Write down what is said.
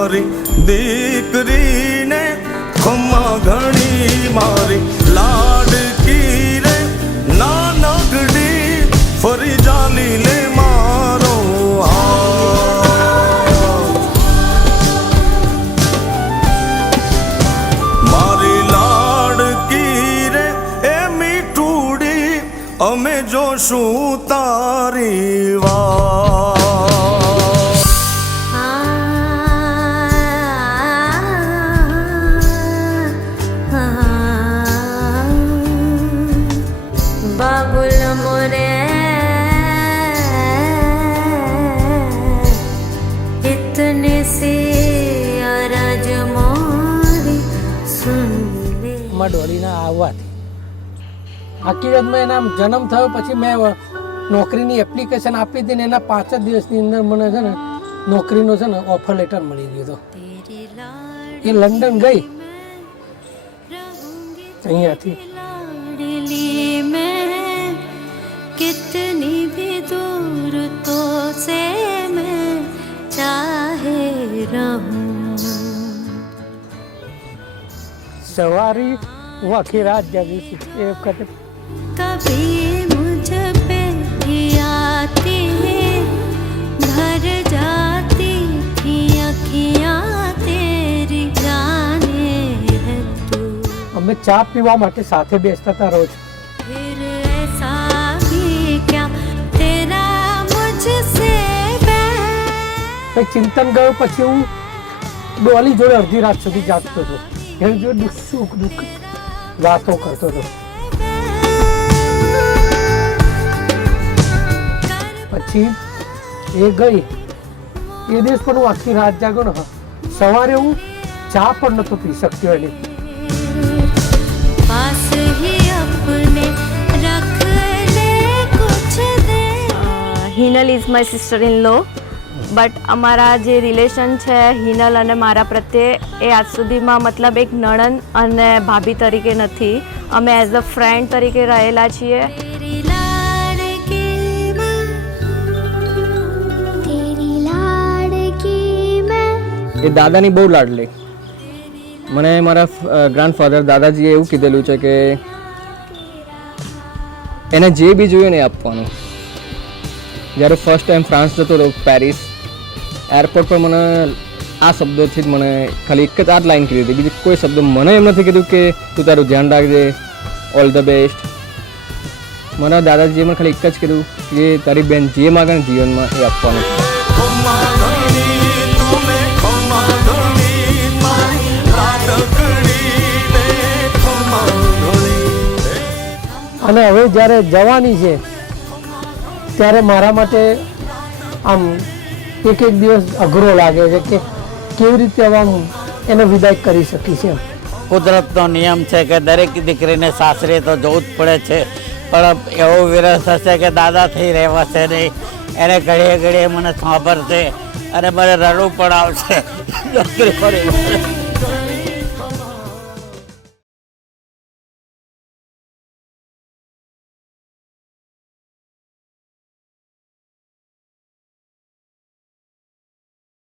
મારી દીકરીને ખમ્મા ઘણી મારી લાડકી રે નાનકડી ફરી જાલી લે મારો મારી લાડકી રે એ મીઠુડી અમે જોશું તારી વાત बाबुल मोरे इतने से अरज मोरी सुन ले ડોલીના આવવાથી હકીકતમાં એના જન્મ થયો પછી મેં નોકરીની એપ્લિકેશન આપી હતી ને એના 5 જ દિવસની અંદર મને છે ને નોકરીનો છે ને ઓફર લેટર મળી ગયો હતો. એ લંડન ગઈ અહીંયાથી कितनी भी दूर तो से मैं चाहे रहूं સવારી હું આખી રાત જાગી છું એ વખતે कभी मुझ पे ही आती भर जाती थी अखियां तेरी जाने है तू અમે ચા પીવા માટે સાથે બેસતા હતા રોજ. फिर ऐसा भी क्या तेरा मुझसे કંઈ ચિંતન ગયો પછી હું ડોલી જોડે અડધી રાત સુધી જાગતો હતો. એની જોડે સુખ દુઃખ વાતો કરતો હતો. પછી એ ગઈ એ દિવસ પણ હું આખી રાત જાગ્યો ને સવારે હું ચા પણ નહોતો પી શક્યો એની. पास ही अपने रख ले कुछ दे Hinal is my sister in law but અમારા જે રિલેશન છે હિનલ અને મારા પ્રત્યે એ આજ સુધીમાં મતલબ એક નણંદ અને ભાભી તરીકે નથી. અમે એઝ અ ફ્રેન્ડ તરીકે રહેલા છીએ. तेरी लाडकी मैं એ દાદાની બહુ લાડલી. મને મારા ગ્રાન્ડફાધર દાદાજીએ એવું કીધેલું છે કે એને જે બી જોઈએ ને એ આપવાનું. જ્યારે ફર્સ્ટ ટાઈમ ફ્રાન્સ જતો હતો પેરિસ એરપોર્ટ પર મને આ શબ્દોથી જ મને ખાલી એક જ આ જ લાઈન કીધી હતી. બીજી કોઈ શબ્દ મને એમ નથી કીધું કે તું તારું ધ્યાન રાખજે, ઓલ ધ બેસ્ટ. મારા દાદાજીએ મને ખાલી એક જ કીધું કે તારી બેન જે માગે ને જીવનમાં એ આપવાનું. ખમ્મા ઘણી તુમે ખમ્મા ઘણી મારી લાડકડી ને ખમ્મા ઘણી. અને હવે જ્યારે જવાની છે ત્યારે મારા માટે આમ એક એક દિવસ અઘરો લાગે છે કે કેવી રીતે હવે આમ એને વિદાય કરી શકી છે. કુદરતનો નિયમ છે કે દરેક દીકરીને સાસરે તો જવું જ પડે છે, પણ એવો વિરસ હશે કે દાદાથી રહેવાશે નહીં. એને ઘડીએ ઘડીએ મને સાંભળશે અને મને રડવું પણ આવશે. નોકરી પર